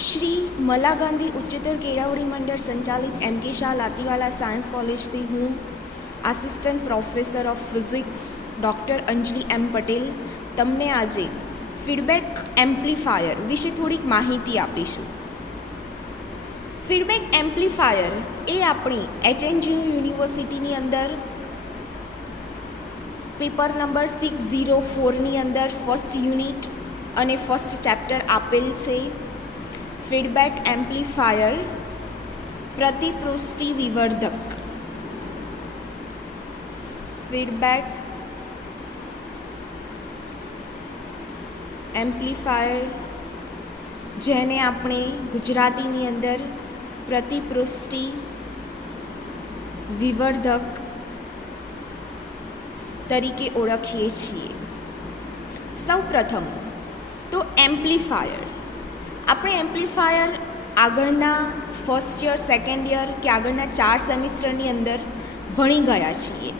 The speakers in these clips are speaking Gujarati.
શ્રી મલા ગાંધી ઉચ્ચતર કેળવણી મંડળ સંચાલિત એમ.કે. શાહ લાતીવાલા સાયન્સ કોલેજથી હું assistant professor of physics doctor Anjali M Patel તમને આજે ફીડબેક એમ્પ્લીફાયર વિશે થોડીક માહિતી આપીશું. ફીડબેક એમ્પ્લીફાયર એ આપણી HNGU યુનિવર્સિટીની અંદર પેપર નંબર 604ની અંદર ફર્સ્ટ યુનિટ અને ફર્સ્ટ ચેપ્ટર આપેલ છે. ફીડબેક એમ્પ્લીફાયર પ્રતિપૃષ્ટિ વિવર્ધક. ફીડબેક એમ્પ્લીફાયર જેને આપણે ગુજરાતીની અંદર પ્રતિપૃષ્ટિ વિવર્ધક તરીકે ઓળખીએ છીએ. સૌપ્રથમ તો એમ્પ્લીફાયર, આપણે એમ્પ્લીફાયર આગળના ફર્સ્ટ યર, સેકન્ડ યર કે આગળના 4 સેમિસ્ટરની અંદર ભણી ગયા છીએ.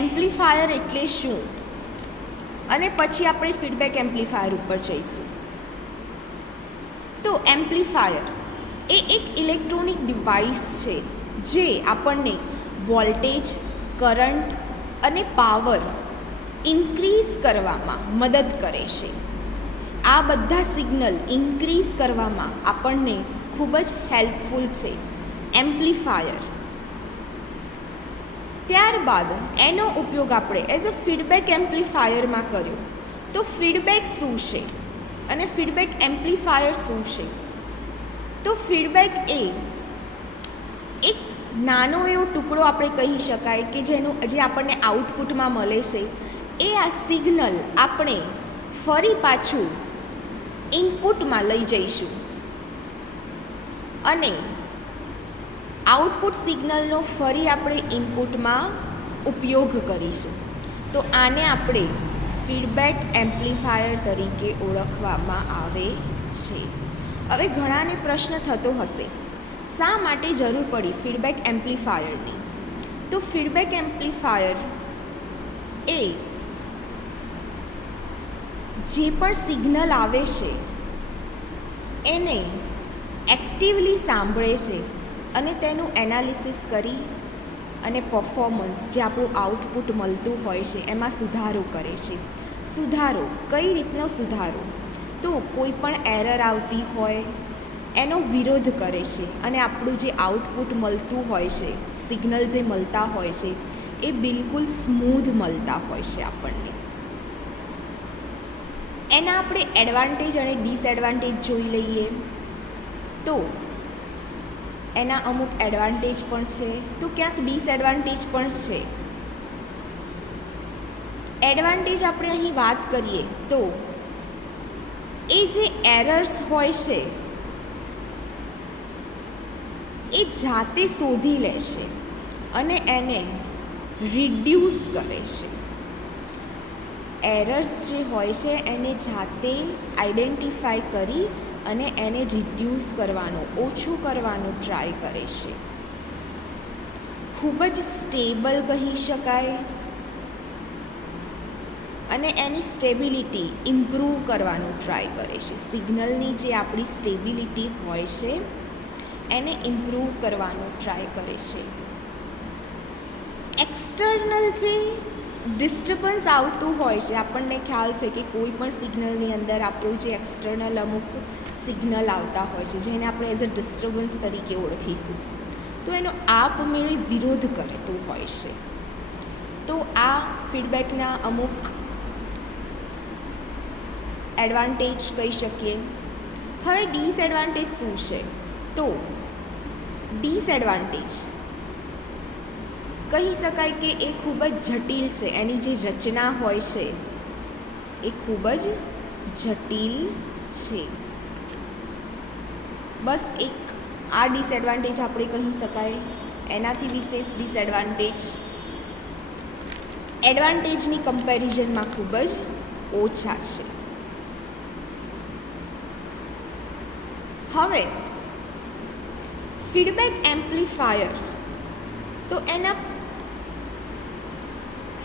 એમ્પ્લીફાયર એટલે શું, અને પછી આપણે ફીડબેક એમ્પ્લીફાયર ઉપર જઈશું. તો એમ્પ્લીફાયર એ એક ઇલેક્ટ્રોનિક ડિવાઇસ છે જે આપણને વોલ્ટેજ, કરંટ અને પાવર ઇન્ક્રીઝ કરવામાં મદદ કરે છે. આ બધા સિગ્નલ ઇન્ક્રીઝ કરવામાં આપણને ખૂબ જ હેલ્પફુલ છે એમ્પ્લીફાયર. ત્યારબાદ એનો ઉપયોગ આપણે એઝ અ ફીડબેક એમ્પ્લીફાયરમાં કર્યો. તો ફીડબેક શું છે અને ફીડબેક એમ્પ્લીફાયર શું છે? તો ફીડબેક એ એક નાનો એવો ટુકડો આપણે કહી શકાય કે જે આપણને આઉટપુટમાં મળે છે. એ આ સિગ્નલ આપણે ફરી પાછું ઇનપુટમાં લઈ જઈશું અને આઉટપુટ સિગ્નલનો ફરી આપણે ઇનપુટમાં ઉપયોગ કરીશું. તો આને આપણે ફીડબેક એમ્પ્લીફાયર તરીકે ઓળખવામાં આવે છે. હવે ઘણાને પ્રશ્ન થતો હશે, શા માટે જરૂર પડી ફીડબેક એમ્પ્લીફાયરની? તો ફીડબેક એમ્પ્લીફાયર એ જે પણ સિગ્નલ આવે છે એને એક્ટિવલી સાંભળે છે અને તેનું એનાલિસિસ કરી અને પરફોર્મન્સ જે આપણું આઉટપુટ મળતું હોય છે એમાં સુધારો કરે છે. સુધારો કઈ રીતનો સુધારો? તો કોઈ પણ એરર આવતી હોય એનો વિરોધ કરે છે અને આપણું જે આઉટપુટ મળતું હોય છે, સિગ્નલ જે મળતા હોય છે એ બિલકુલ સ્મૂધ મળતા હોય છે આપણને. એના આપણે એડવાન્ટેજ અને ડિસએડવાન્ટેજ જોઈ લઈએ. તો એના અમુક એડવાન્ટેજ પણ છે તો ક્યાંક ડિસએડવાન્ટેજ પણ છે. એડવાન્ટેજ આપણે અહીં વાત કરીએ તો એ જે એરર્સ હોય છે એ જાતે શોધી લે છે અને એને રિડ્યુસ કરે છે. એરર્સ જે હોય છે એને જાતે આઈડેન્ટિફાઈ કરી અને એને રિડ્યુસ કરવાનો, ઓછું કરવાનો ટ્રાય કરે છે. ખૂબ જ સ્ટેબલ કહી શકાય અને એની સ્ટેબિલિટી ઇમ્પ્રૂવ કરવાનો ટ્રાય કરે છે. સિગ્નલની જે આપણી સ્ટેબિલિટી હોય છે એને ઇમ્પ્રૂવ કરવાનો ટ્રાય કરે છે. એક્સટર્નલ જે ડિસ્ટર્બન્સ આવતું હોય છે, આપણને ખ્યાલ છે કે કોઈ પણ સિગ્નલની અંદર આપણું જે એક્સટર્નલ અમુક સિગ્નલ આવતા હોય છે જેને આપણે એઝ અ ડિસ્ટર્બન્સ તરીકે ઓળખીશું, તો એનો આપમેળે વિરોધ કરતું હોય છે. તો આ ફીડબેકના અમુક એડવાન્ટેજ કહી શકીએ. હવે ડિસએડવાન્ટેજ શું છે? તો ડિસએડવાન્ટેજ કહી શકાય કે એ ખૂબ જ જટિલ છે. એની જે રચના હોય છે એ ખૂબ જ જટિલ છે. બસ એક આ ડિસએડવાન્ટેજ આપણે કહી શકાય. એનાથી વિશેષ ડિસએડવાન્ટેજ એડવાન્ટેજની કમ્પેરિઝનમાં ખૂબ જ ઓછા છે. હવે ફીડબેક એમ્પ્લીફાયર, તો એના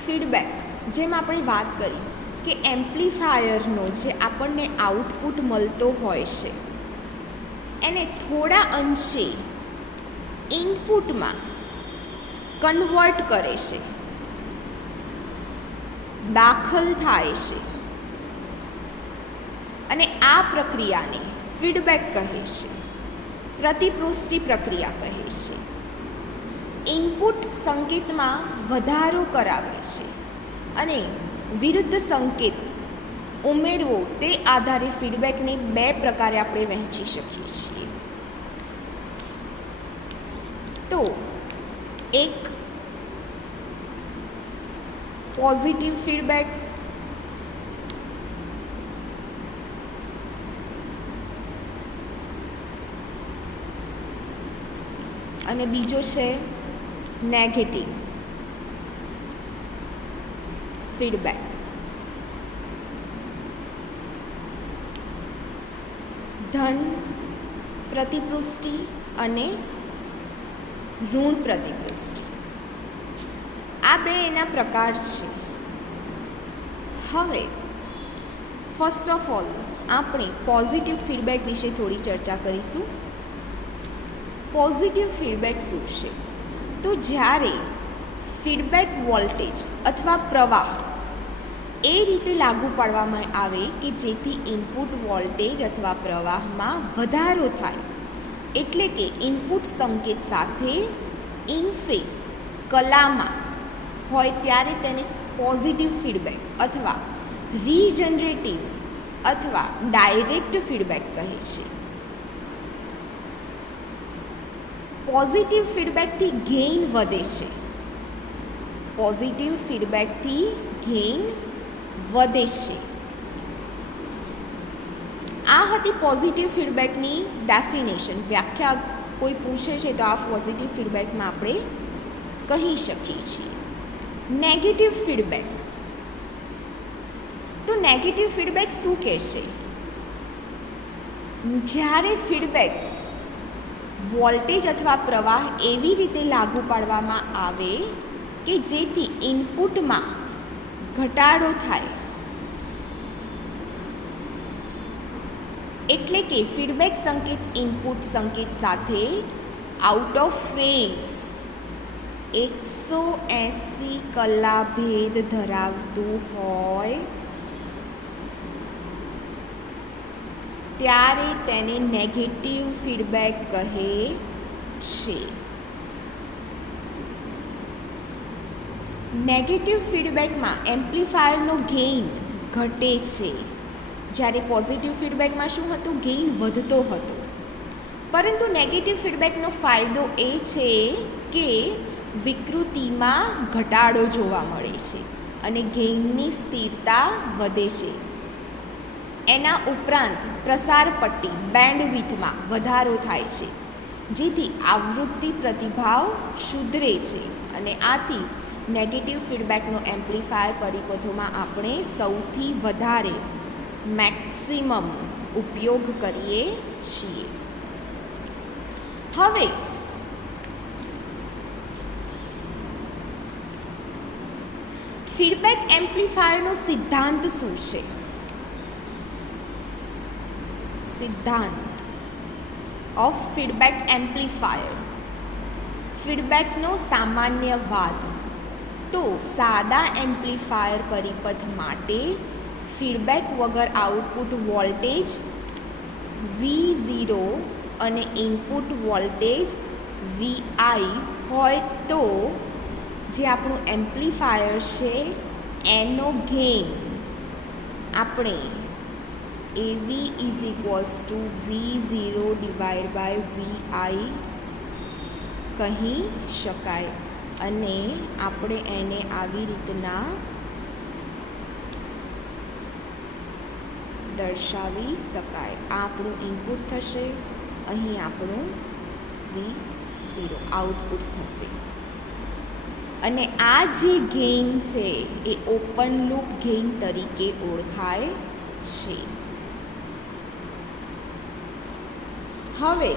ફીડબેક જેમ આપણે વાત કરી કે એમ્પ્લીફાયરનો જે આપણને આઉટપુટ મળતો હોય છે એને થોડા અંશે ઇનપુટમાં કન્વર્ટ કરે છે, દાખલ થાય છે, અને આ પ્રક્રિયાને ફીડબેક કહે છે, પ્રતિપુષ્ટિ પ્રક્રિયા કહે છે. ઇનપુટ સંકેતમાં વધારો કરાવે છે અને વિરુદ્ધ સંકેત ઉમેરવો, તે આધારે ફીડબેકને બે પ્રકારે આપણે વહેંચી શકીએ છીએ. તો એક પોઝિટિવ ફીડબેક, અને બીજો છે નેગેટિવ ફીડબેક. ધન પ્રતિપુષ્ટિ અને ઋણ પ્રતિપુષ્ટિ, આ બે એના પ્રકાર છે. હવે ફર્સ્ટ ઓફ ઓલ આપણે પોઝિટિવ ફીડબેક વિશે થોડી ચર્ચા કરીશું. પોઝિટિવ ફીડબેક શું છે? તો જ્યારે ફીડબેક વોલ્ટેજ અથવા પ્રવાહ એ રીતે લાગુ પાડવામાં આવે કે જેથી ઇનપુટ વોલ્ટેજ અથવા પ્રવાહમાં વધારો થાય, એટલે કે ઇનપુટ સંકેત સાથે ઇન ફેઝ કલામાં હોય, ત્યારે તેને પોઝિટિવ ફીડબેક અથવા રીજનરેટિવ અથવા ડાયરેક્ટ ફીડબેક કહે છે. પોઝિટિવ ફીડબેકથી ગેઇન વધે છે. પોઝિટિવ ફીડબેકથી ગેઇન વધે છે. આ હતી પોઝિટિવ ફીડબેકની ડેફિનેશન, વ્યાખ્યા. કોઈ પૂછે છે તો આ પોઝિટિવ ફીડબેકમાં આપણે કહી શકીએ છીએ. નેગેટિવ ફીડબેક, તો નેગેટિવ ફીડબેક શું કહેશે? જ્યારે ફીડબેક વોલ્ટેજ અથવા પ્રવાહ એવી રીતે લાગુ પાડવામાં આવે કે જેથી ઇનપુટમાં ઘટાડો થાય, એટલે કે ફીડબેક સંકેત ઇનપુટ સંકેત સાથે આઉટ ઓફ ફેઝ 180 કલા ભેદ ધરાવતું હોય, ત્યારે તેને નેગેટિવ ફીડબેક કહે છે. નેગેટિવ ફીડબેકમાં એમ્પ્લીફાયરનો ગેઇન ઘટે છે, જ્યારે પોઝિટિવ ફીડબેકમાં શું હતું? ગેઇન વધતો હતો. પરંતુ નેગેટિવ ફીડબેકનો ફાયદો એ છે કે વિકૃતિમાં ઘટાડો જોવા મળે છે અને ગેઇનની સ્થિરતા વધે છે. એના ઉપરાંત પ્રસાર પટ્ટી બેન્ડવિથમાં વધારો થાય છે, જેથી આવૃત્તિ પ્રતિભાવ સુધરે છે, અને આથી નેગેટિવ ફીડબેકનો એમ્પ્લીફાયર પરિપથોમાં આપણે સૌથી વધારે મેક્સિમમ ઉપયોગ કરીએ છીએ. હવે ફીડબેક એમ્પ્લીફાયરનો સિદ્ધાંત શું છે? સિદ્ધાંત ઓફ ફીડબેક એમ્પ્લીફાયર. ફીડબેકનો સામાન્યવાદ. તો સાદા એમ્પ્લીફાયર પરિપથ માટે ફીડબેક વગર આઉટપુટ વોલ્ટેજ V0 અને ઇનપુટ વોલ્ટેજ Vi હોય, તો જે આપણું એમ્પ્લીફાયર છે એનો ગેઇન આપણે AV = V0/Vi કહી શકાય, અને આપણે એને આવી રીતના દર્શાવી શકાય. આ આપણું ઇનપુટ થશે, અહીં આપણું V0 આઉટપુટ થશે, અને આ જે ગેઇન છે એ ઓપન લૂપ ગેઇન તરીકે ઓળખાય છે. હવે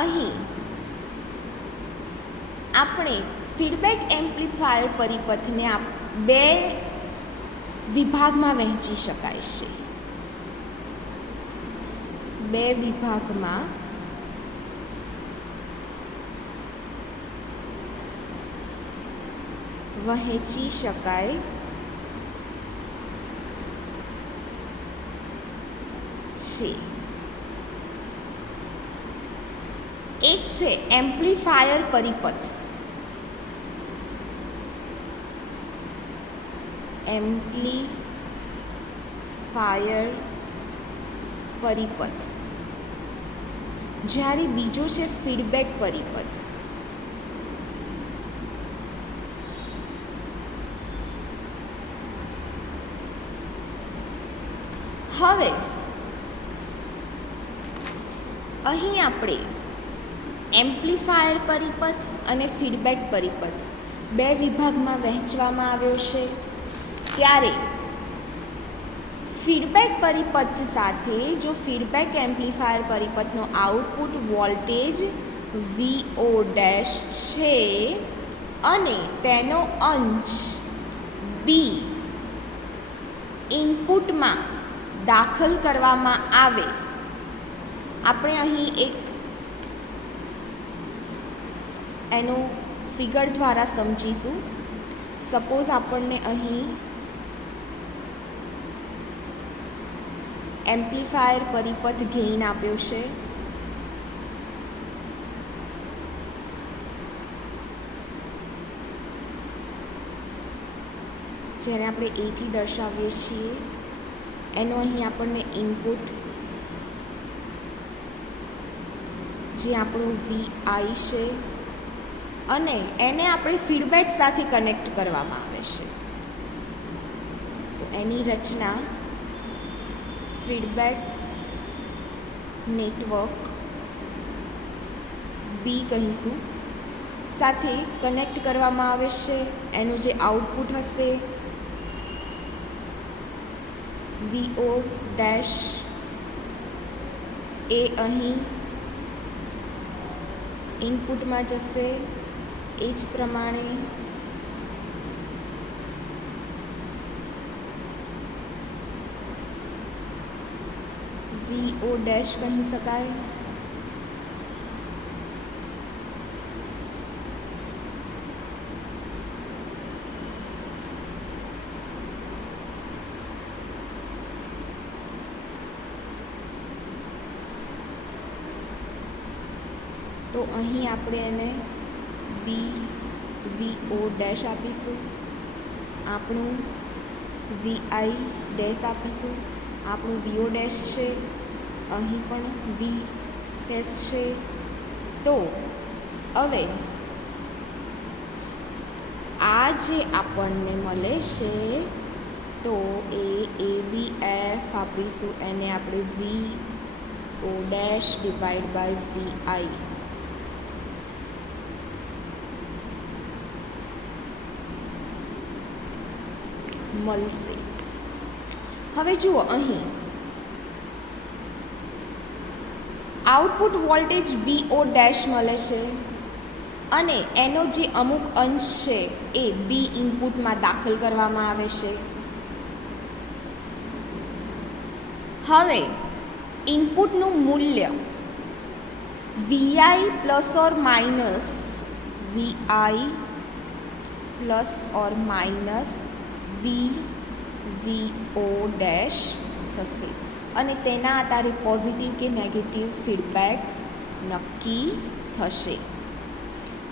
અહીં આપણે ફીડબેક એમ્પ્લીફાયર પરિપથને બે વિભાગમાં વહેંચી શકાય છે. બે વિભાગમાં વહેંચી શકાય છે. એક છે એમ્પ્લીફાયર પરિપથ. એમ્પ્લીફાયર પરિપથ. જ્યારે બીજો છે ફીડબેક પરિપથ. હવે અહીં આપણે એમ્પ્લીફાયર પરિપથ અને ફીડબેક પરિપથ બે વિભાગમાં વહેંચવામાં આવ્યો છે. ત્યારે ફીડબેક પરિપથ સાથે જો ફીડબેક એમ્પ્લીફાયર પરિપથનો આઉટપુટ વોલ્ટેજ VO ડેશ છે અને તેનો અંશ B ઇનપુટમાં દાખલ કરવામાં આવે. આપણે અહીં એક એનું ફિગર દ્વારા સમજીશું. સપોઝ આપણને અહીં એમ્પ્લીફાયર પરિપથ ગેઇન આપ્યો છે. જેને આપણે A થી દર્શાવીએ છીએ. એનો અહીં આપણને ઇનપુટ જે આપણું VI છે અને એને આપણે ફીડબેક સાથે કનેક્ટ કરવામાં આવે છે. તો એની રચના ફીડબેક નેટવર્ક B કહીશું સાથે કનેક્ટ કરવામાં આવે છે. એનું જે આઉટપુટ હશે VO ડેશ એ અહીં ઇનપુટમાં જશે. એ જ પ્રમાણે VO ડેશ કહી શકાય. તો અહીં આપણે એને VO ડેશ આપીશું. આપણું VI ડેશ આપીશું. આપણું VO ડેશ છે. અહીં પણ V ડેશ છે. તો હવે આ જે આપણને મળે છે તો એ ABF આપીશું. એને આપણે VO dash divide by VI મળશે. હવે જુઓ અહીં આઉટપુટ વોલ્ટેજ VO ડેશ મળે છે અને એનો જે અમુક અંશ છે એ B ઇનપુટમાં દાખલ કરવામાં આવે છે. હવે ઇનપુટનું મૂલ્ય VI plus or minus VI plus or minus BVO dash થશે અને તેના આધારે પોઝિટિવ કે નેગેટિવ ફીડબેક નક્કી થશે.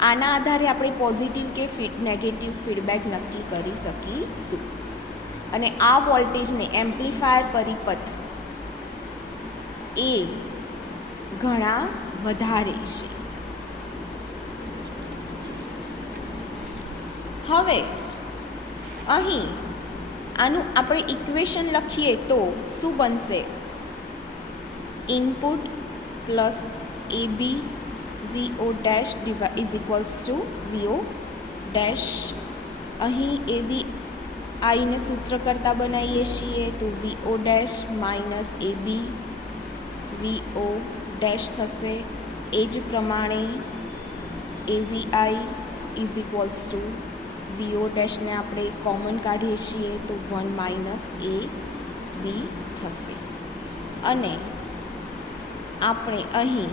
આના આધારે આપણે પોઝિટિવ કે નેગેટિવ ફીડબેક નક્કી કરી શકીશું. અને આ વોલ્ટેજને એમ્પ્લીફાયર પરિપથ એ ઘણા વધારે છે. હવે અહીં આનું આપણે ઇક્વેશન લખીએ તો શું બનશે? Input plus AB VO dash is equals to VO dash. અહીં AVI ને સૂત્ર કરતાં બનાવીએ છીએ તો VO dash minus AB VO dash થશે. એ જ પ્રમાણે AVI is equals to VO ડેશને આપણે કોમન કાઢીએ છીએ તો 1 માઇનસ એ બી થશે અને આપણે અહીં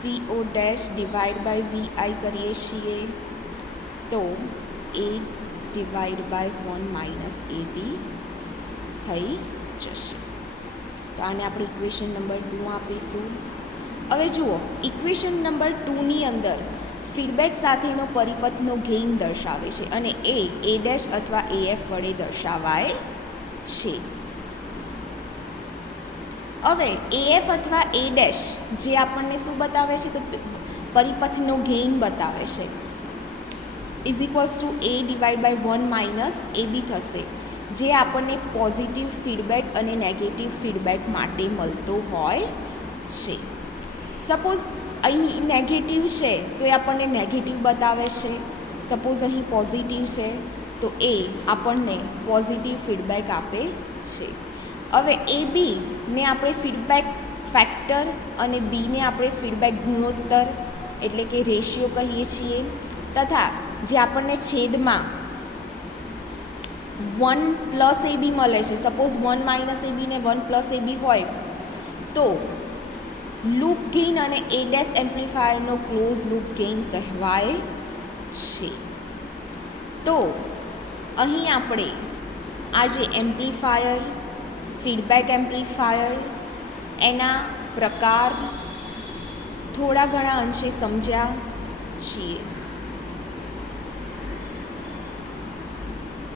VO dash divide by VI કરીએ છીએ તો એ divide by 1 minus A B થઈ જશે. તો આને આપણે ઇક્વેશન નંબર 2 આપીશું. હવે જુઓ, ઇક્વેશન નંબર 2ની અંદર ફીડબેક સાથેનો પરિપથનો ગેઇન દર્શાવે છે અને એ ડેશ અથવા એએફ વડે દર્શાવાય છે. હવે એએફ અથવા એ ડેશ જે આપણને શું બતાવે છે તો પરિપથનો ગેઇન બતાવે છે is equals to A divide by 1 minus A B થશે, જે આપણને પોઝિટિવ ફીડબેક અને નેગેટિવ ફીડબેક માટે મળતો હોય છે. સપોઝ અહીં નેગેટિવ છે તો એ આપણને નેગેટિવ બતાવે છે, સપોઝ અહીં પોઝિટિવ છે તો એ આપણને પોઝિટિવ ફીડબેક આપે છે. હવે એ બીને આપણે ફીડબેક ફેક્ટર અને બીને આપણે ફીડબેક ગુણોત્તર એટલે કે રેશિયો કહીએ છીએ, તથા જે આપણને છેદમાં 1 પ્લસ એ બી મળે છે, સપોઝ 1 માઇનસ એ બી ને 1 પ્લસ એ બી હોય તો લૂપ ગેઇન અને એ ડેશ એમ્પ્લીફાયરનો ક્લોઝ લૂપ ગેઇન કહેવાય છે. તો અહીં આપણે આ જે એમ્પ્લીફાયર, ફીડબેક એમ્પ્લીફાયર, એના પ્રકાર થોડા ઘણા અંશે સમજ્યા છીએ.